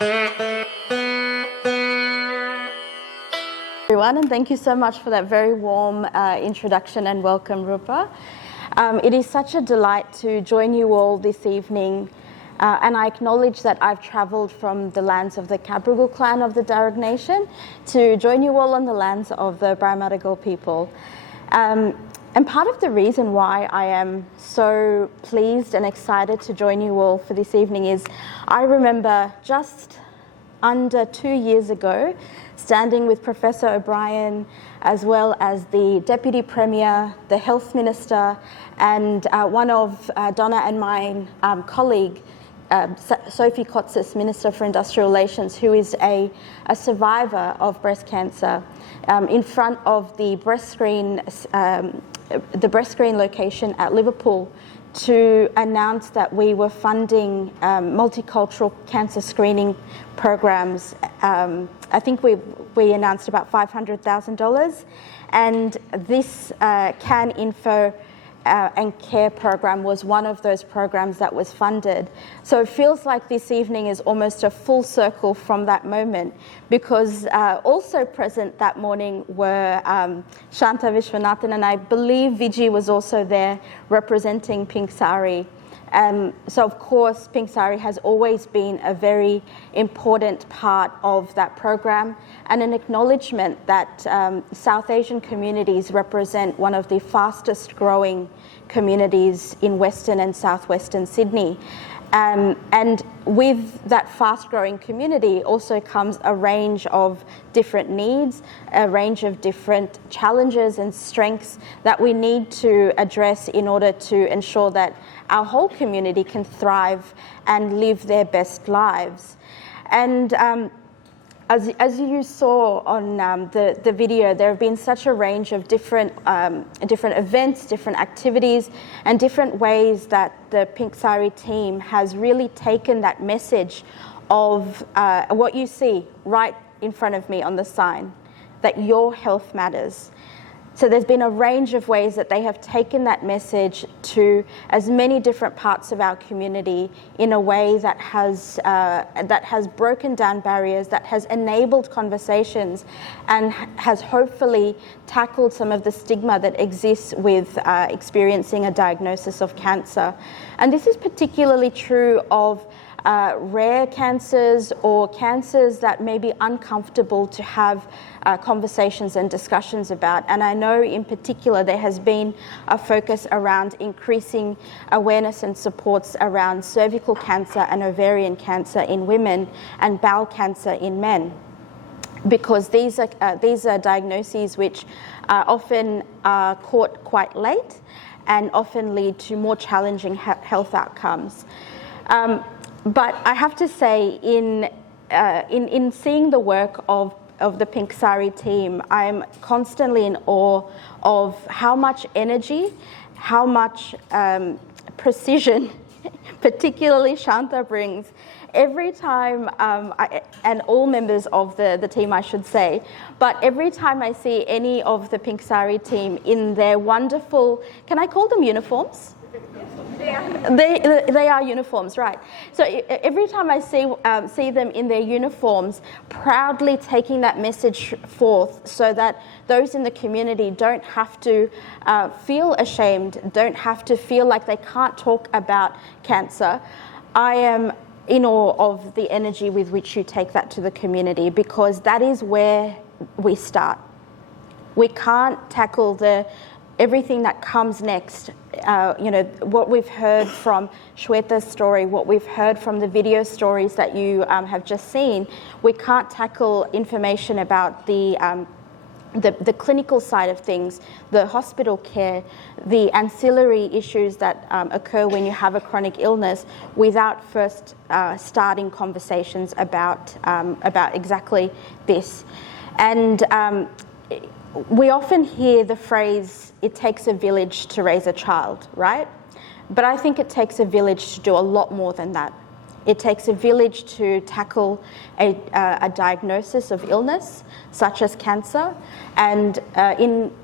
Everyone, and thank you so much for that very warm introduction and welcome, Rupa. It is such a delight to join you all this evening, and I acknowledge that I've travelled from the lands of the Cabrogal clan of the Darug Nation to join you all on the lands of the Barramatagal people. And part of the reason why I am so pleased and excited to join you all for this evening is I remember just under 2 years ago standing with Professor O'Brien, as well as the Deputy Premier, the Health Minister, and one of Donna and my colleague, Sophie Kotsis, Minister for Industrial Relations, who is a survivor of breast cancer, in front of the breast screen location at Liverpool, to announce that we were funding multicultural cancer screening programs. I think we announced about $500,000, and this CANINFO and care program was one of those programs that was funded. So it feels like this evening is almost a full circle from that moment, because also present that morning were Shanta Vishwanathan, and I believe Viji was also there representing Pink Sari. So of course, Pink Sari has always been a very important part of that program, and an acknowledgement that South Asian communities represent one of the fastest growing communities in Western and Southwestern Sydney. And with that fast-growing community also comes a range of different needs, a range of different challenges and strengths that we need to address in order to ensure that our whole community can thrive and live their best lives. And as you saw on the video, there have been such a range of different events, different activities, and different ways that the Pink Sari team has really taken that message of what you see right in front of me on the sign, that your health matters. So there's been a range of ways that they have taken that message to as many different parts of our community in a way that has broken down barriers, that has enabled conversations, and has hopefully tackled some of the stigma that exists with experiencing a diagnosis of cancer. And this is particularly true of rare cancers or cancers that may be uncomfortable to have conversations and discussions about. And I know in particular there has been a focus around increasing awareness and supports around cervical cancer and ovarian cancer in women and bowel cancer in men, because these are diagnoses which often are caught quite late and often lead to more challenging health outcomes. But I have to say, in seeing the work of the Pink Sari team, I'm constantly in awe of how much energy, how much precision, particularly Shanta brings every time, and all members of the team, I should say, but every time I see any of the Pink Sari team in their wonderful, can I call them uniforms? They are uniforms, right? So every time I see them in their uniforms, proudly taking that message forth, so that those in the community don't have to feel ashamed, don't have to feel like they can't talk about cancer. I am in awe of the energy with which you take that to the community, because that is where we start. We can't tackle everything that comes next. What we've heard from Shweta's story, what we've heard from the video stories that you have just seen, we can't tackle information about the clinical side of things, the hospital care, the ancillary issues that occur when you have a chronic illness, without first starting conversations about exactly this. And we often hear the phrase, it takes a village to raise a child, right? But I think it takes a village to do a lot more than that. It takes a village to tackle a diagnosis of illness, such as cancer. And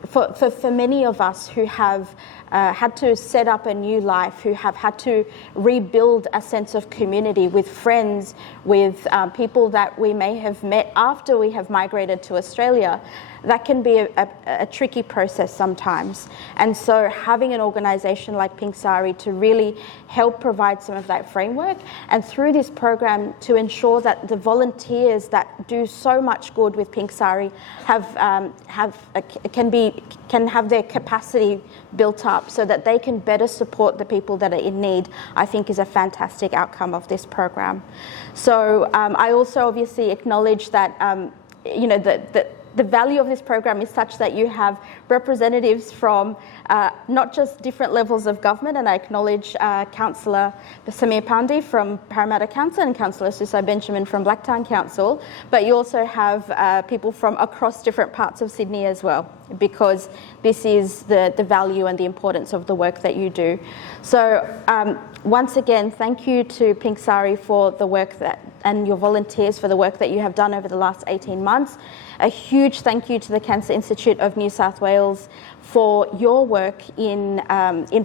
for many of us who have had to set up a new life, who have had to rebuild a sense of community with friends, with people that we may have met after we have migrated to Australia, that can be a tricky process sometimes. And so having an organisation like Pink Sari to really help provide some of that framework, and through this program to ensure that the volunteers that do so much good with Pink Sari can have their capacity built up so that they can better support the people that are in need, I think is a fantastic outcome of this program. So I also obviously acknowledge that the value of this program is such that you have representatives from not just different levels of government, and I acknowledge Councillor Samir Pandey from Parramatta Council and Councillor Susai Benjamin from Blacktown Council, but you also have people from across different parts of Sydney as well, because this is the value and the importance of the work that you do. So once again, thank you to Pink Sari for the work and your volunteers for the work that you have done over the last 18 months. A huge thank you to the Cancer Institute of New South Wales for your work in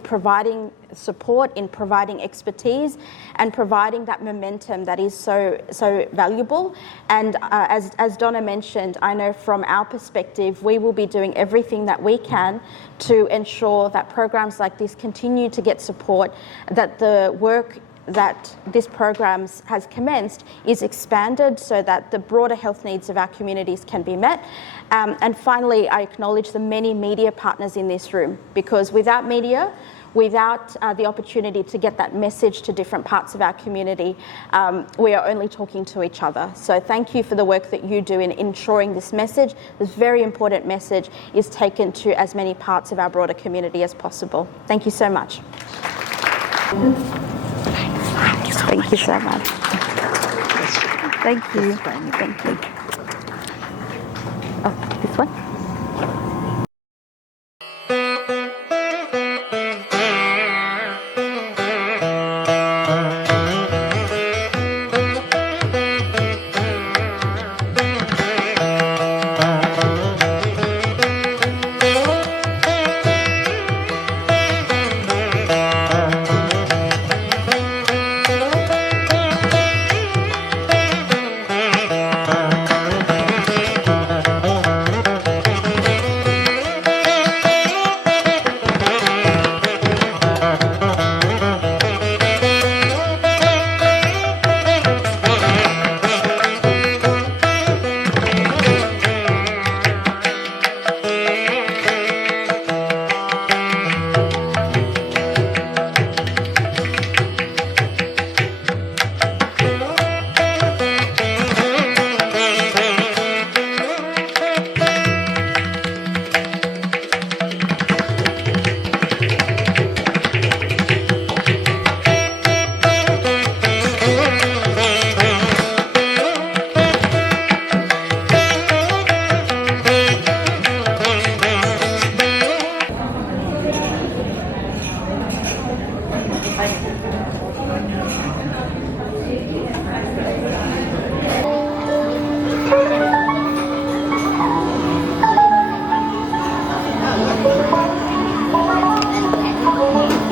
providing support, in providing expertise, and providing that momentum that is so valuable. And as Donna mentioned, I know from our perspective, we will be doing everything that we can to ensure that programs like this continue to get support, that the work that this program has commenced is expanded so that the broader health needs of our communities can be met. And finally, I acknowledge the many media partners in this room, because without media, without the opportunity to get that message to different parts of our community, we are only talking to each other. So thank you for the work that you do in ensuring this message, this very important message, is taken to as many parts of our broader community as possible. Thank you so much. Thank you so much. Thank you. Thank you. Oh, this one?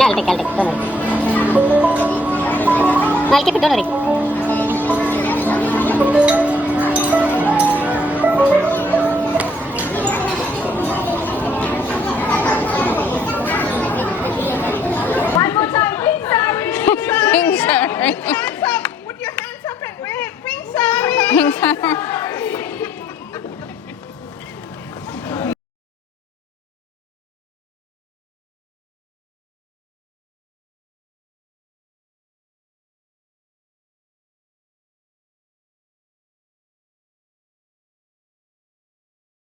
I'll take, don't worry. No, I'll keep it, don't worry. One more time, Pink Sari! Pink Sari. Hands up! Put your hands up and wave! Pink Sari! Pink Sari.